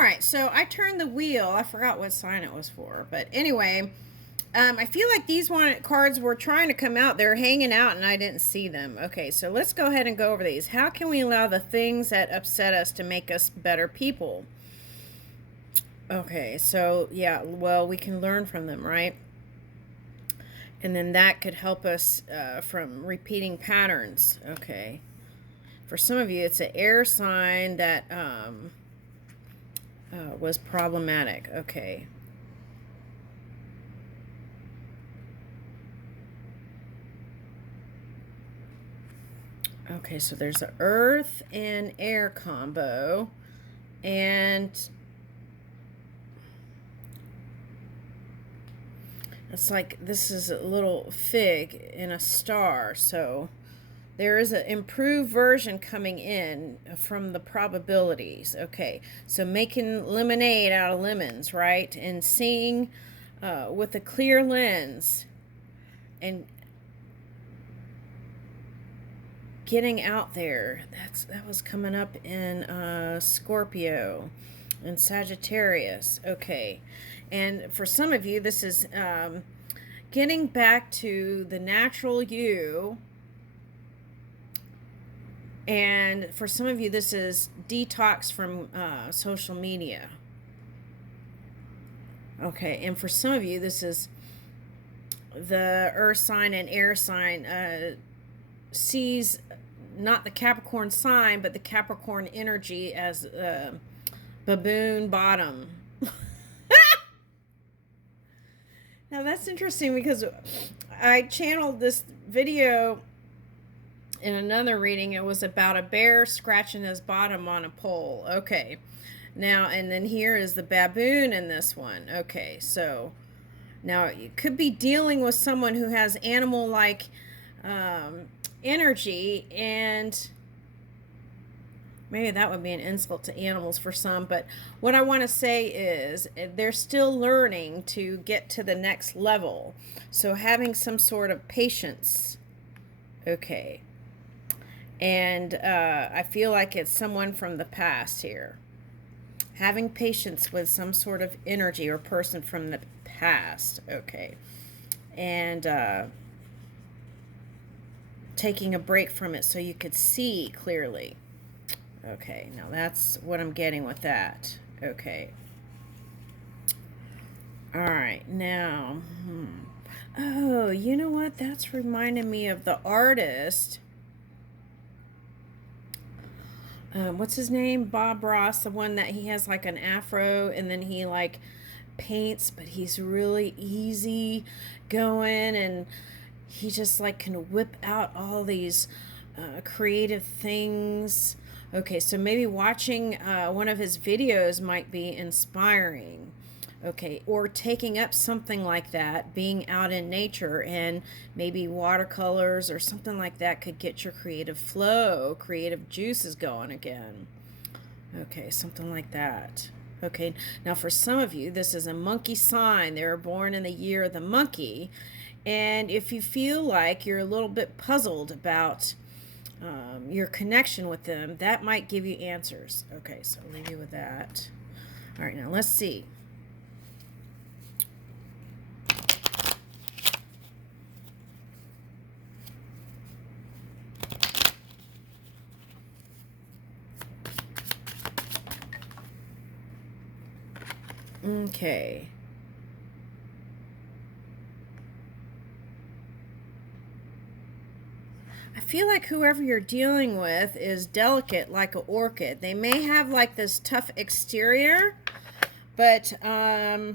All right, so I turned the wheel. I forgot what sign it was for. But anyway, I feel like these cards were trying to come out. They're hanging out and I didn't see them. Okay, so let's go ahead and go over these. How can we allow the things that upset us to make us better people? Okay, so yeah, well, we can learn from them, right? And then that could help us from repeating patterns. Okay. For some of you, it's an air sign that was problematic. Okay. Okay, so there's an earth and air combo. And it's like this is a little fig in a star. So there is an improved version coming in from the probabilities. Okay, so making lemonade out of lemons, right? And seeing with a clear lens and getting out there. That was coming up in Scorpio and Sagittarius. Okay, and for some of you, this is getting back to the natural you. And for some of you, this is detox from social media. Okay, and for some of you, this is the earth sign and air sign sees not the Capricorn sign, but the Capricorn energy as baboon bottom. Now that's interesting because I channeled this video in another reading. It was about a bear scratching his bottom on a pole. Okay, now and then here is the baboon in this one. Okay, so now you could be dealing with someone who has animal-like energy, and maybe that would be an insult to animals for some, but what I want to say is they're still learning to get to the next level, so having some sort of patience. Okay, and I feel like it's someone from the past here, having patience with some sort of energy or person from the past. Okay, and taking a break from it so you could see clearly. Okay, now that's what I'm getting with that. Okay. All right, now, oh, you know what? That's reminding me of the artist. What's his name? Bob Ross, the one that he has like an afro and then he like paints, but he's really easy going, and he just like can whip out all these creative things. Okay, so maybe watching one of his videos might be inspiring. Okay, or taking up something like that, being out in nature, and maybe watercolors or something like that could get your creative flow, creative juices going again. Okay, something like that. Okay, now for some of you, this is a monkey sign. They were born in the year of the monkey. And if you feel like you're a little bit puzzled about your connection with them, that might give you answers. Okay, so I'll leave you with that. All right, now let's see. Okay. I feel like whoever you're dealing with is delicate like an orchid. They may have like this tough exterior, but they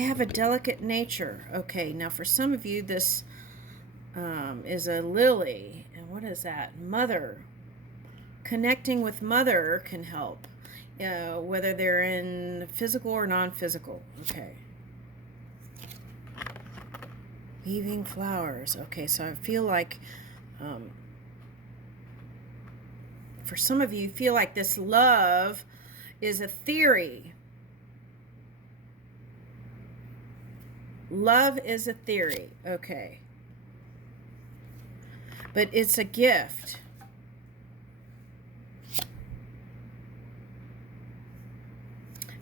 have a delicate nature. Okay, now for some of you, this is a lily. And what is that? Mother. Connecting with mother can help, whether they're in physical or non-physical. Okay. Weaving flowers. Okay, so I feel like for some of you, feel like this love is a theory. Love is a theory. Okay. But it's a gift.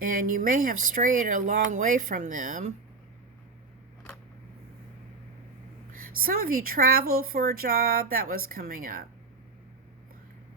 And you may have strayed a long way from them. Some of you travel for a job. That was coming up.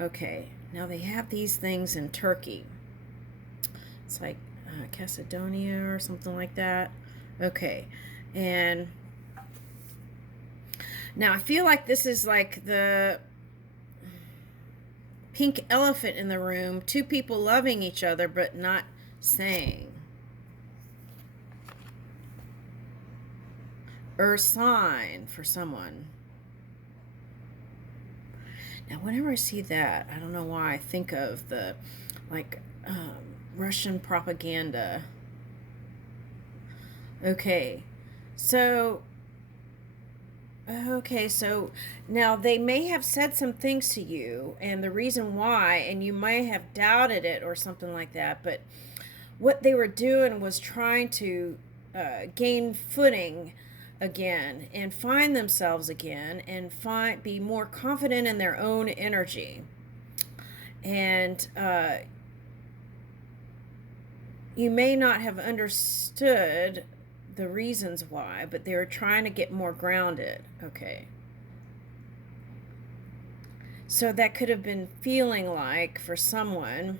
Okay, now they have these things in Turkey. It's like Macedonia or something like that. Okay, and now I feel like this is like the pink elephant in the room. Two people loving each other but not saying. Earth sign for someone. Now, whenever I see that, I don't know why I think of the, like, Russian propaganda. Okay, so now they may have said some things to you, and the reason why, and you may have doubted it or something like that, but what they were doing was trying to gain footing again and find themselves again and be more confident in their own energy. And you may not have understood the reasons why, but they were trying to get more grounded. Okay. So that could have been feeling like, for someone,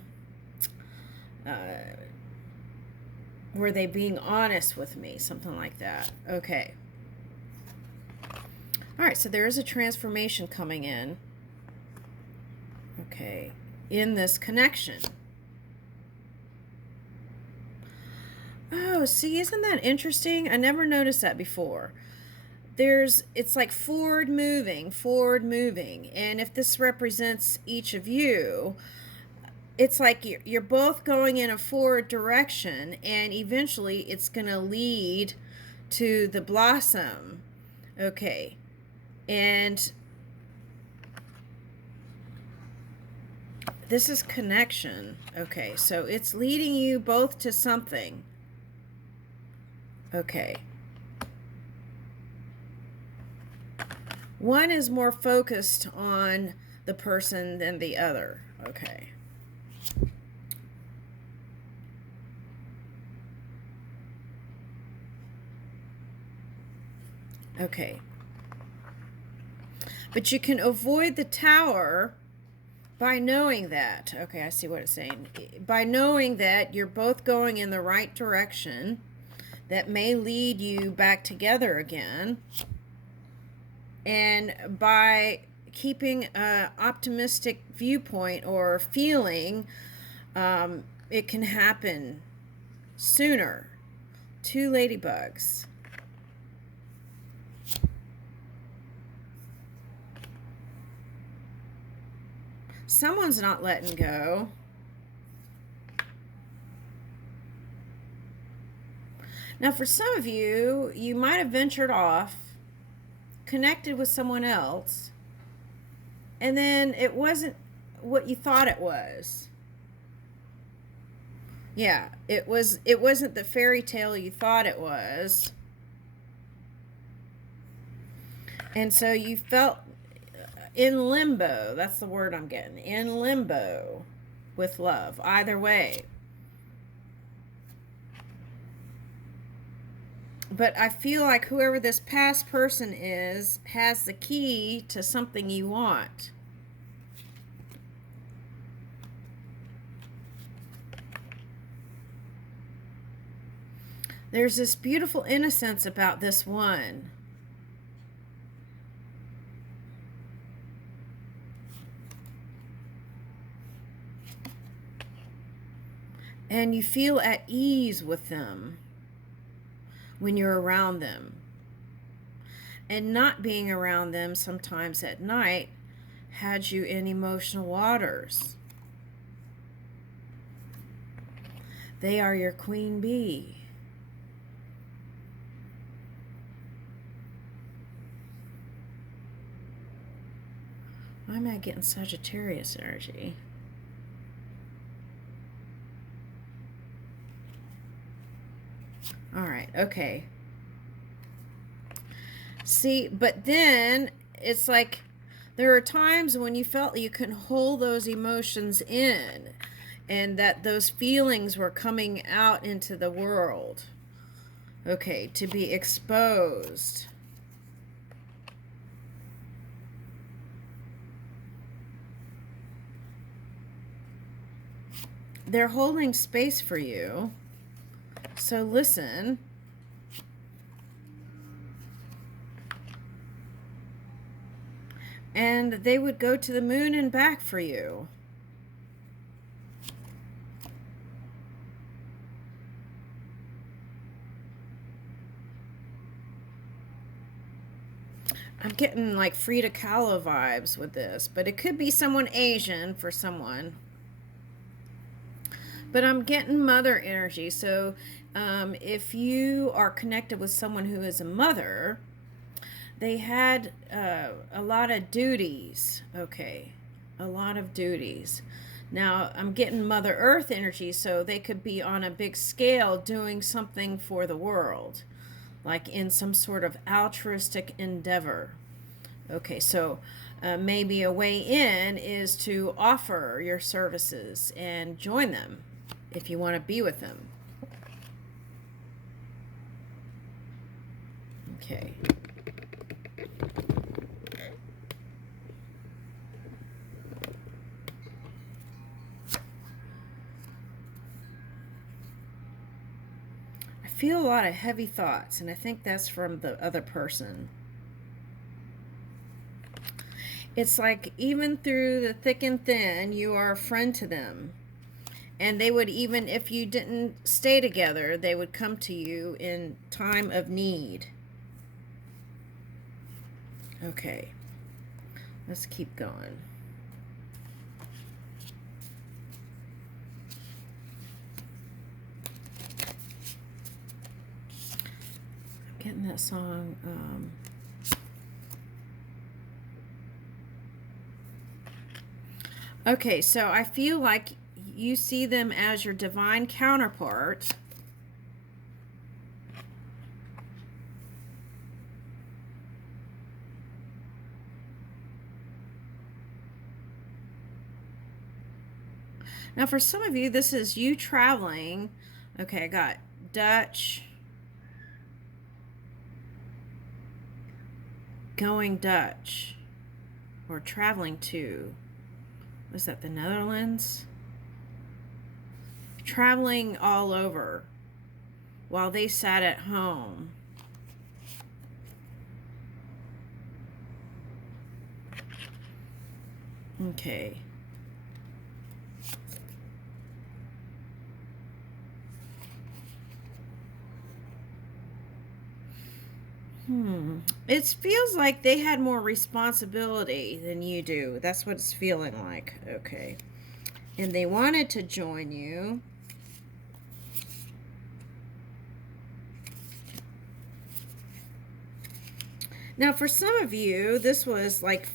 were they being honest with me? Something like that. Okay. All right, so there is a transformation coming in. Okay. In this connection. Oh, see, isn't that interesting? I never noticed that before. It's like forward moving. And if this represents each of you, it's like you're both going in a forward direction, and eventually it's going to lead to the blossom. Okay. And this is connection. Okay, so it's leading you both to something. Okay. One is more focused on the person than the other. Okay. Okay. But you can avoid the tower by knowing that. Okay, I see what it's saying. By knowing that you're both going in the right direction, that may lead you back together again. And by keeping an optimistic viewpoint or feeling, it can happen sooner. 2 ladybugs. Someone's not letting go. Now, for some of you, you might have ventured off, connected with someone else, and then it wasn't what you thought it was. Yeah, it wasn't the fairy tale you thought it was. And so you felt in limbo. That's the word I'm getting. In limbo with love. Either way. But I feel like whoever this past person is has the key to something you want. There's this beautiful innocence about this one. And you feel at ease with them when you're around them. And not being around them sometimes at night had you in emotional waters. They are your queen bee. Why am I getting Sagittarius energy? All right, okay. See, but then it's like there are times when you felt you can hold those emotions in, and that those feelings were coming out into the world, okay, to be exposed. They're holding space for you. So listen. And they would go to the moon and back for you. I'm getting like Frida Kahlo vibes with this, but it could be someone Asian for someone. But I'm getting mother energy. So if you are connected with someone who is a mother, they had a lot of duties. Okay, a lot of duties. Now I'm getting Mother Earth energy, so they could be on a big scale doing something for the world, like in some sort of altruistic endeavor. Okay, so maybe a way in is to offer your services and join them if you want to be with them. Okay. I feel a lot of heavy thoughts, and I think that's from the other person. It's like even through the thick and thin, you are a friend to them. And they would, even if you didn't stay together, they would come to you in time of need. Okay, let's keep going. I'm getting that song. Okay, so I feel like you see them as your divine counterpart. Now, for some of you, this is you traveling. Okay, I got Dutch, going Dutch, or traveling to, was that the Netherlands? Traveling all over while they sat at home. Okay. It feels like they had more responsibility than you do. That's what it's feeling like. Okay. And they wanted to join you. Now, for some of you, this was like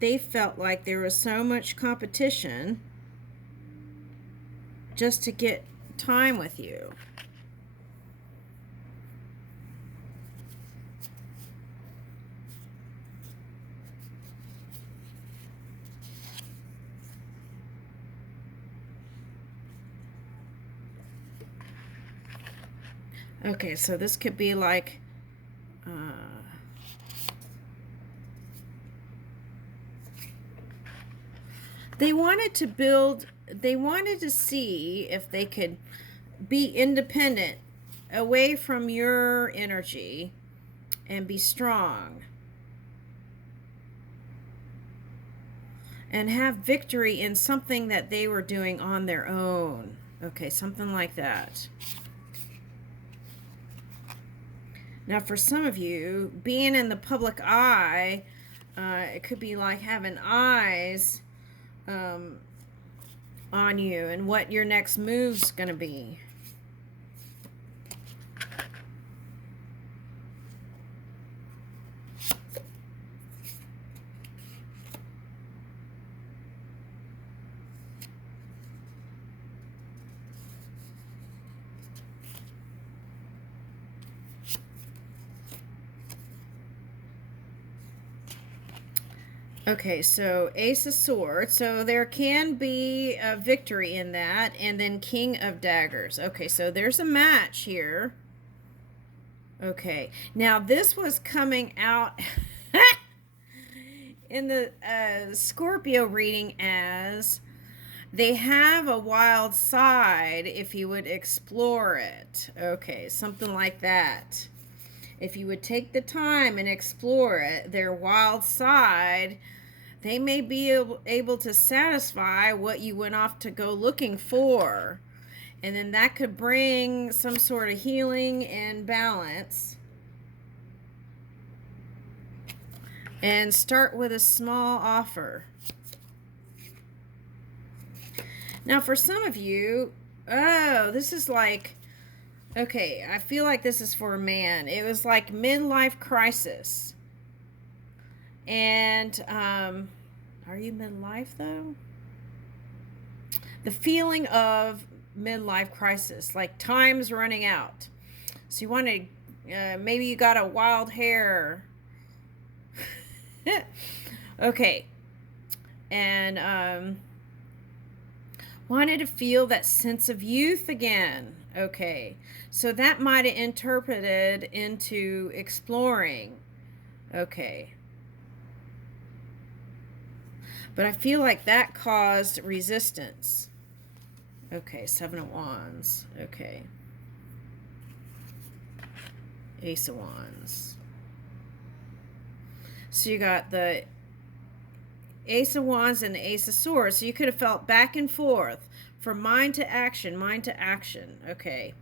they felt like there was so much competition just to get time with you. Okay, so this could be like they wanted to see if they could be independent away from your energy and be strong and have victory in something that they were doing on their own. Okay, something like that. Now, for some of you, being in the public eye, it could be like having eyes on you and what your next move's going to be. Okay, so Ace of Swords. So there can be a victory in that. And then King of Daggers. Okay, so there's a match here. Okay, now this was coming out in the Scorpio reading as they have a wild side if you would explore it. Okay, something like that. If you would take the time and explore it, their wild side, they may be able to satisfy what you went off to go looking for. And then that could bring some sort of healing and balance. And start with a small offer. Now, for some of you, oh, this is like, okay, I feel like this is for a man. It was like midlife crisis. And, are you midlife though? The feeling of midlife crisis, like time's running out. So you want to, maybe you got a wild hair. Okay. And, wanted to feel that sense of youth again. Okay. So that might have interpreted into exploring. Okay. But I feel like that caused resistance. Okay, Seven of Wands. Okay. Ace of Wands. So you got the Ace of Wands and the Ace of Swords. So you could have felt back and forth from mind to action, mind to action. Okay.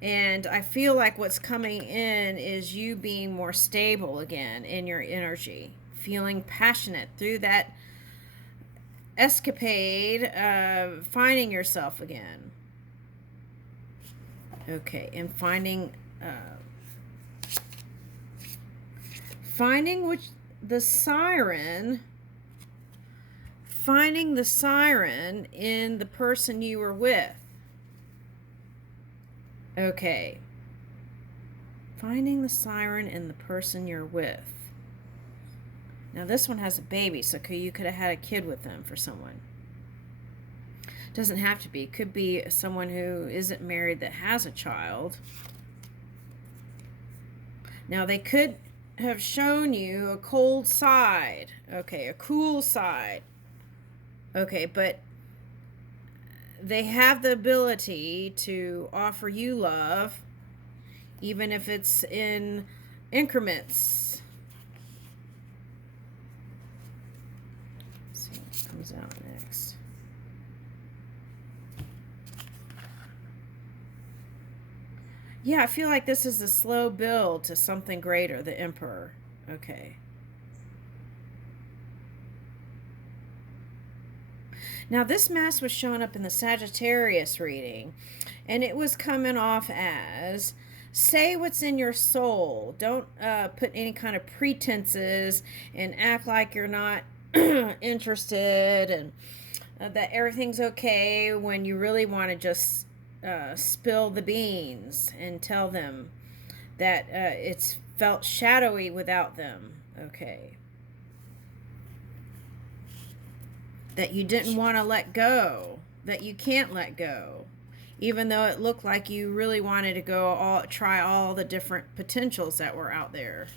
And I feel like what's coming in is you being more stable again in your energy. Feeling passionate through that escapade of finding yourself again. Okay. And finding which the siren... Finding the siren in the person you were with. Okay. Finding the siren in the person you're with. Now this one has a baby, so you could have had a kid with them for someone. Doesn't have to be. Could be someone who isn't married that has a child. Now they could have shown you a cold side. Okay, a cool side. Okay, but they have the ability to offer you love, even if it's in increments. Let's see what comes out next. Yeah, I feel like this is a slow build to something greater, the Emperor. Okay. Now, this mass was showing up in the Sagittarius reading, and it was coming off as, say what's in your soul. Don't put any kind of pretenses and act like you're not interested and that everything's okay when you really want to just spill the beans and tell them that it's felt shadowy without them. Okay. That you didn't want to let go, that you can't let go, even though it looked like you really wanted to try all the different potentials that were out there.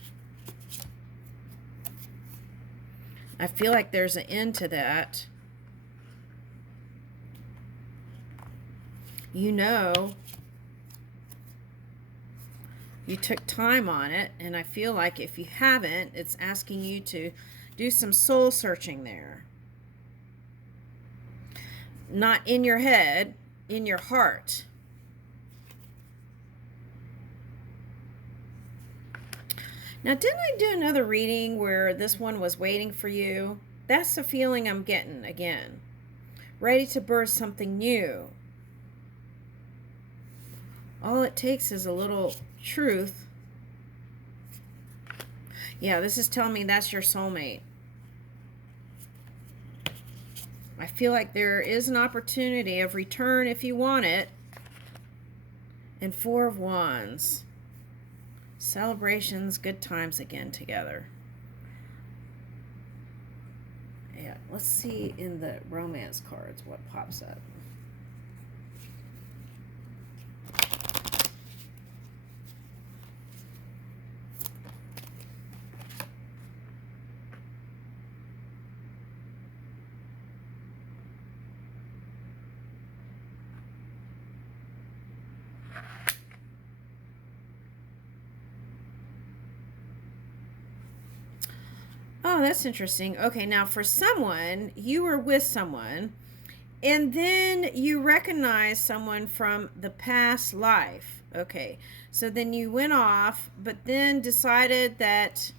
I feel like there's an end to that. You know, you took time on it, and I feel like if you haven't, it's asking you to do some soul searching there. Not in your head, in your heart. Now, didn't I do another reading where this one was waiting for you? That's the feeling I'm getting again. Ready to birth something new. All it takes is a little truth. Yeah, this is telling me that's your soulmate. I feel like there is an opportunity of return if you want it. And Four of Wands. Celebrations, good times again together. Yeah, let's see in the romance cards what pops up. Oh, that's interesting. Okay, now for someone, you were with someone, and then you recognize someone from the past life. Okay, so then you went off, but then decided that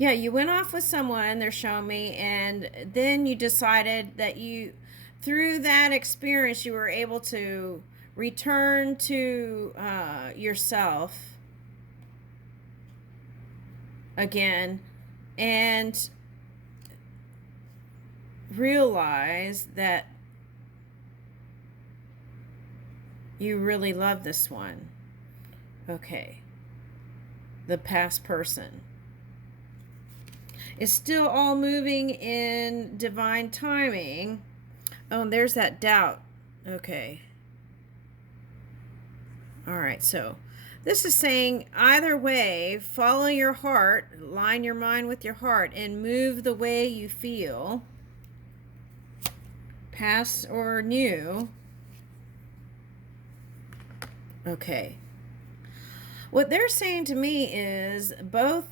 yeah, you went off with someone, they're showing me, and then you decided that you, through that experience, you were able to return to yourself again and realize that you really love this one. Okay. The past person. It's still all moving in divine timing. Oh, and there's that doubt. Okay. All right, so this is saying either way, follow your heart, line your mind with your heart, and move the way you feel, past or new. Okay. What they're saying to me is both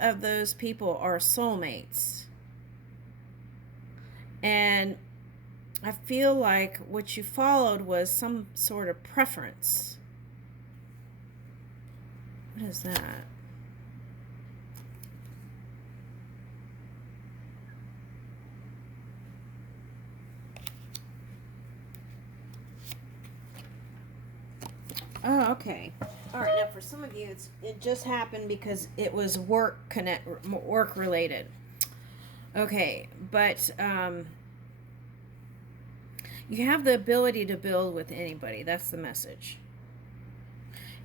of those people are soulmates. And I feel like what you followed was some sort of preference. What is that? Oh, okay. All right. Now, for some of you, it just happened because it was work related. Okay, but you have the ability to build with anybody. That's the message.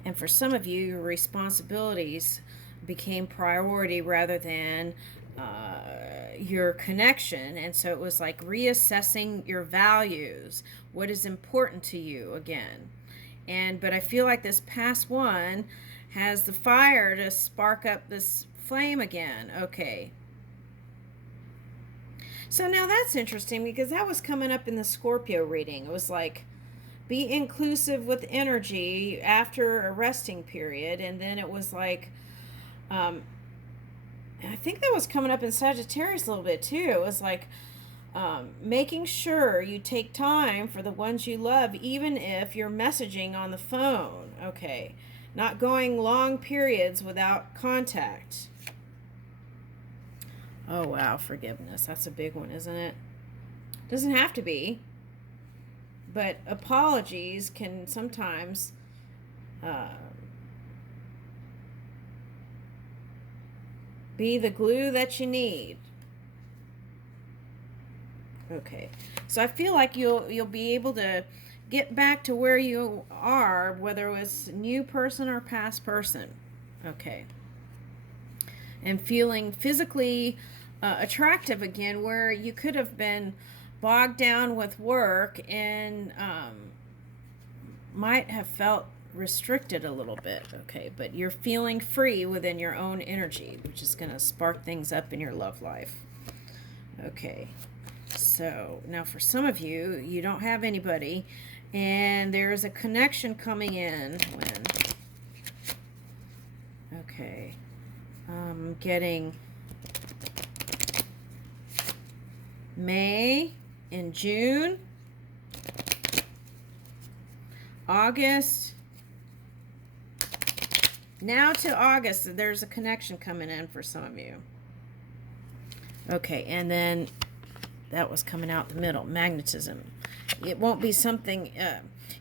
And for some of you, your responsibilities became priority rather than your connection. And so it was like reassessing your values, what is important to you again. But I feel like this past one has the fire to spark up this flame again. Okay. So now that's interesting because that was coming up in the Scorpio reading. It was like, be inclusive with energy after a resting period. And then it was like, I think that was coming up in Sagittarius a little bit too. It was like, making sure you take time for the ones you love, even if you're messaging on the phone. Okay. Not going long periods without contact. Oh, wow. Forgiveness. That's a big one, isn't it? Doesn't have to be. But apologies can sometimes be the glue that you need. Okay, so I feel like you'll be able to get back to where you are, whether it was new person or past person. Okay, and feeling physically attractive again, where you could have been bogged down with work and might have felt restricted a little bit. Okay, but you're feeling free within your own energy, which is going to spark things up in your love life. Okay. So now for some of you, you don't have anybody and there's a connection coming in when, okay, I'm getting May and June, August, now to August, there's a connection coming in for some of you. Okay, and then that was coming out the middle, magnetism. It won't be something,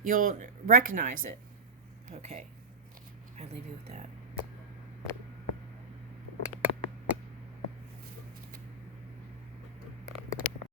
you'll recognize it. Okay, I leave you with that.